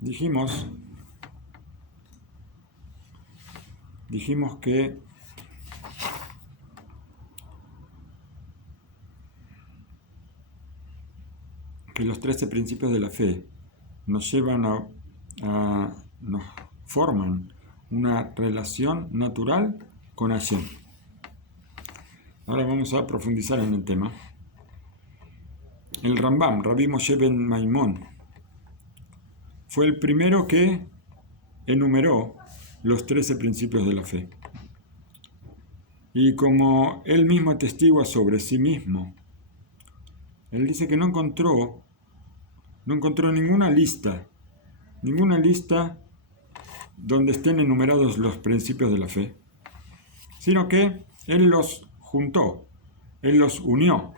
dijimos que los 13 principios de la fe nos llevan nos forman una relación natural con Hashem. Ahora vamos a profundizar en el tema. El Rambam, Rabbi Moshe ben Maimón, fue el primero que enumeró los 13 principios de la fe. Y como él mismo atestigua sobre sí mismo, él dice que no encontró ninguna lista donde estén enumerados los principios de la fe, sino que él los juntó, él los unió.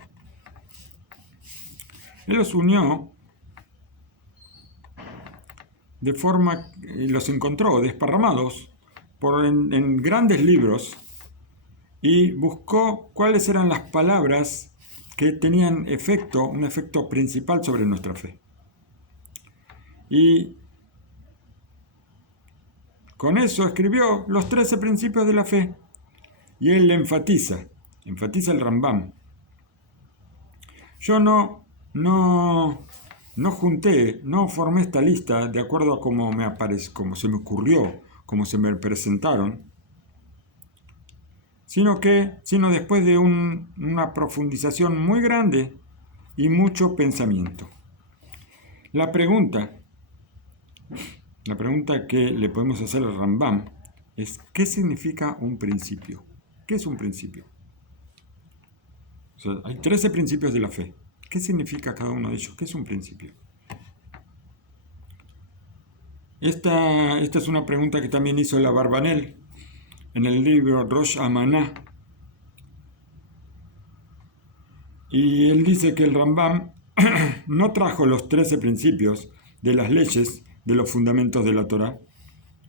Él los unió de forma, y los encontró desparramados en grandes libros, y buscó cuáles eran las palabras que tenían un efecto principal sobre nuestra fe. Y con eso escribió los 13 principios de la fe. Y él le enfatiza el Rambam. Yo no formé esta lista de acuerdo a cómo se me ocurrió, cómo se me presentaron, sino después de una profundización muy grande y mucho pensamiento. La pregunta que le podemos hacer al Rambam es: ¿qué significa un principio? ¿Qué es un principio? O sea, hay 13 principios de la fe. ¿Qué significa cada uno de ellos? ¿Qué es un principio? Esta es una pregunta que también hizo el Abarbanel en el libro Rosh Amaná. Y él dice que el Rambam no trajo los 13 principios de las leyes de los fundamentos de la Torá.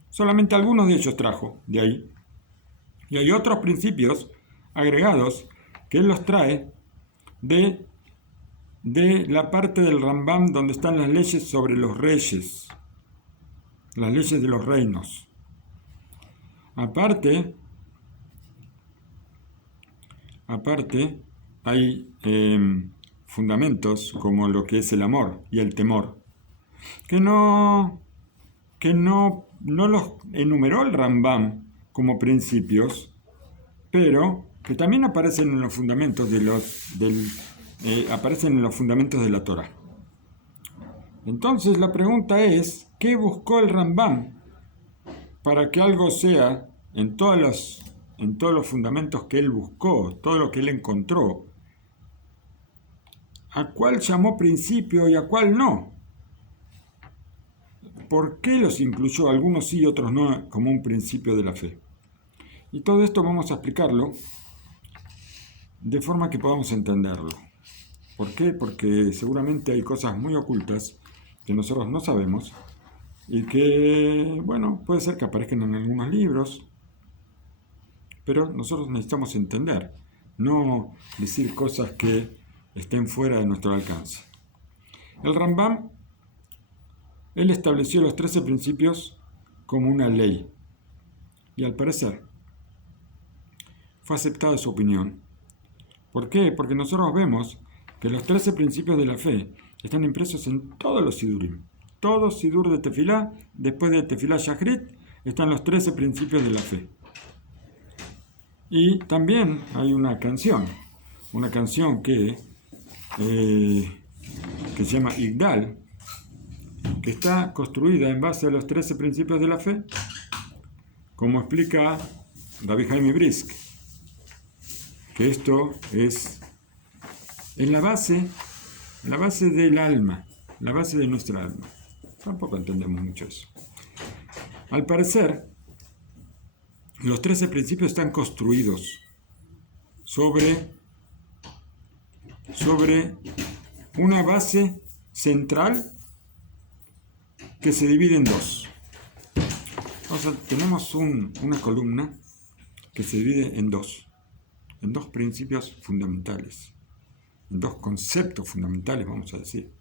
Solamente algunos de ellos trajo de ahí. Y hay otros principios agregados que él los trae de la parte del Rambam donde están las leyes sobre los reyes, las leyes de los reinos. Aparte hay fundamentos como lo que es el amor y el temor, que no los enumeró el Rambam como principios, pero que también aparecen en los fundamentos de la Torá. Entonces la pregunta es: ¿qué buscó el Rambam para que algo sea en todos los fundamentos que él buscó, todo lo que él encontró? ¿A cuál llamó principio y a cuál no? ¿Por qué los incluyó, algunos sí y otros no, como un principio de la fe? Y todo esto vamos a explicarlo de forma que podamos entenderlo. ¿Por qué? Porque seguramente hay cosas muy ocultas que nosotros no sabemos y que, puede ser que aparezcan en algunos libros, pero nosotros necesitamos entender, no decir cosas que estén fuera de nuestro alcance. El Rambam, él estableció los 13 principios como una ley, y al parecer fue aceptada su opinión. ¿Por qué? Porque nosotros vemos que los 13 principios de la fe están impresos en todos los sidurim. Todo sidur de tefilá, después de tefilá shachrit, están los 13 principios de la fe. Y también hay una canción que se llama Igdal, que está construida en base a los 13 principios de la fe, como explica Rabbi Jaime Brisk, que esto es la base del alma, la base de nuestra alma. Tampoco entendemos mucho eso. Al parecer, los 13 principios están construidos sobre una base central que se divide en dos. Tenemos una columna que se divide en dos principios fundamentales, en dos conceptos fundamentales, vamos a decir.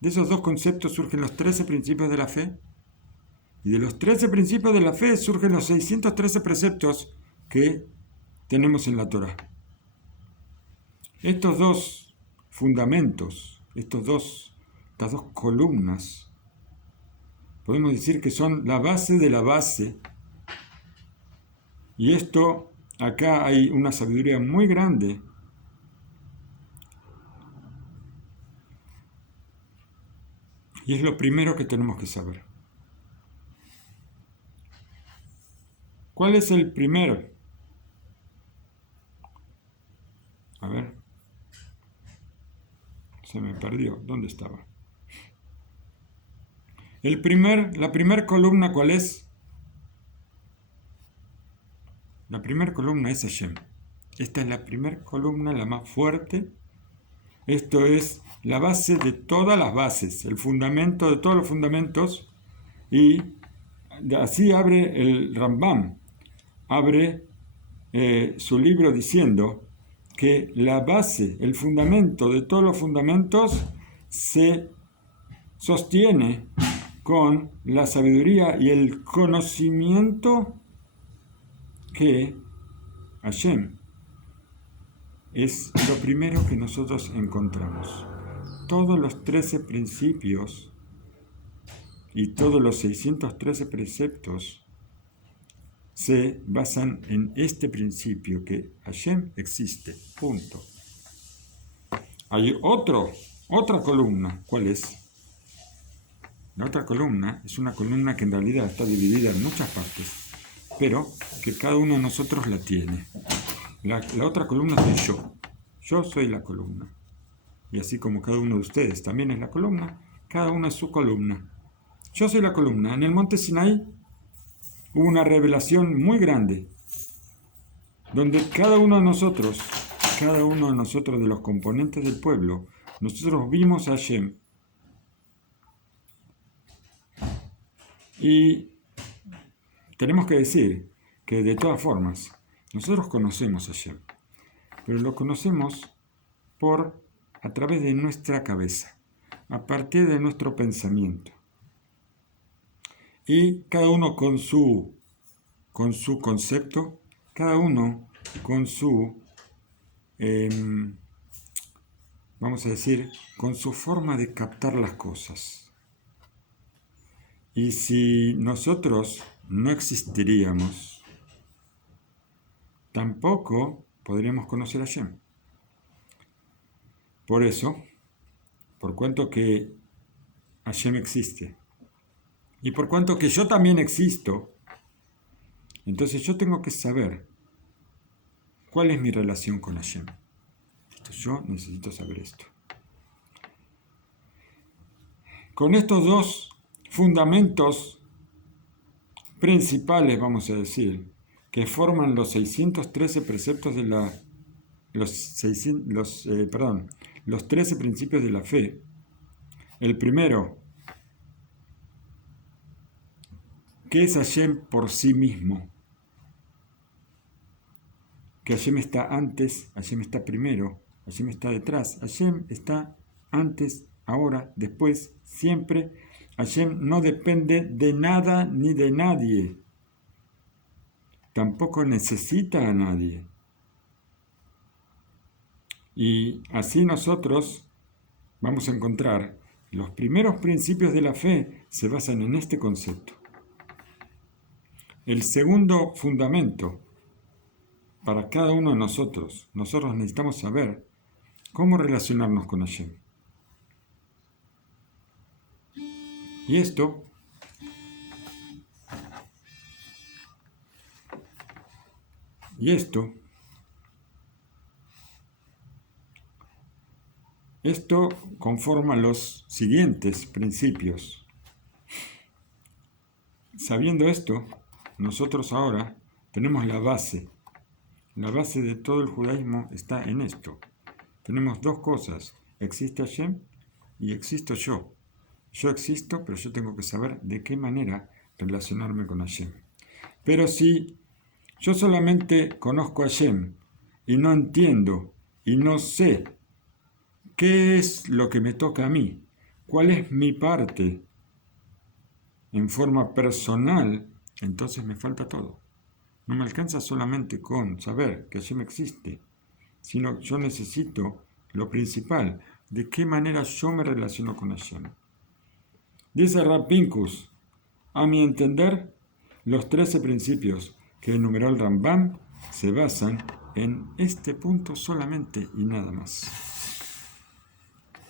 De esos dos conceptos surgen los 13 principios de la fe. Y de los 13 principios de la fe surgen los 613 preceptos que tenemos en la Torá. Estos dos fundamentos, estas dos columnas, podemos decir que son la base de la base. Y esto, acá hay una sabiduría muy grande. Y es lo primero que tenemos que saber. ¿Cuál es el primero? A ver. Se me perdió. ¿Dónde estaba? La primera columna, ¿cuál es? La primera columna es Hashem. Esta es la primera columna, la más fuerte. Esto es la base de todas las bases, el fundamento de todos los fundamentos. Y así abre el Rambam, abre su libro diciendo que la base, el fundamento de todos los fundamentos se sostiene con la sabiduría y el conocimiento que Hashem es lo primero que nosotros encontramos. Todos los 13 principios y todos los 613 preceptos se basan en este principio, que Hashem existe. Punto. Hay otra columna. ¿Cuál es? La otra columna es una columna que en realidad está dividida en muchas partes, pero que cada uno de nosotros la tiene. La otra columna soy yo. Yo soy la columna. Y así como cada uno de ustedes también es la columna, cada uno es su columna. Yo soy la columna. En el monte Sinaí hubo una revelación muy grande, donde cada uno de nosotros de los componentes del pueblo, nosotros vimos a Hashem. Y tenemos que decir que de todas formas, nosotros conocemos a Hashem, pero lo conocemos a través de nuestra cabeza, a partir de nuestro pensamiento. Y cada uno con su concepto, cada uno con su, vamos a decir, con su forma de captar las cosas. Y si nosotros no existiríamos, tampoco podríamos conocer a Hashem. Por eso, por cuanto que Hashem existe, y por cuanto que yo también existo, entonces yo tengo que saber cuál es mi relación con Hashem. Yo necesito saber esto. Con estos dos fundamentos principales, vamos a decir, que forman los 613 preceptos de los 13 principios de la fe. El primero, ¿qué es Hashem por sí mismo? Que Hashem está antes, Hashem está primero, Hashem está detrás, Hashem está antes, ahora, después, siempre. Hashem no depende de nada ni de nadie. Tampoco necesita a nadie. Y así nosotros vamos a encontrar los primeros principios de la fe se basan en este concepto. El segundo fundamento para cada uno de nosotros necesitamos saber cómo relacionarnos con Hashem. Y esto conforma los siguientes principios. Sabiendo esto, nosotros ahora tenemos la base. La base de todo el judaísmo está en esto. Tenemos dos cosas. Existe Hashem y existo yo. Yo existo, pero yo tengo que saber de qué manera relacionarme con Hashem. Pero si yo solamente conozco a Hashem y no entiendo y no sé qué es lo que me toca a mí, cuál es mi parte en forma personal, entonces me falta todo. No me alcanza solamente con saber que Hashem existe, sino yo necesito lo principal, de qué manera yo me relaciono con Hashem. Dice Rav Pinkus, a mi entender, los 13 principios que enumeró el Rambam se basan en este punto solamente y nada más.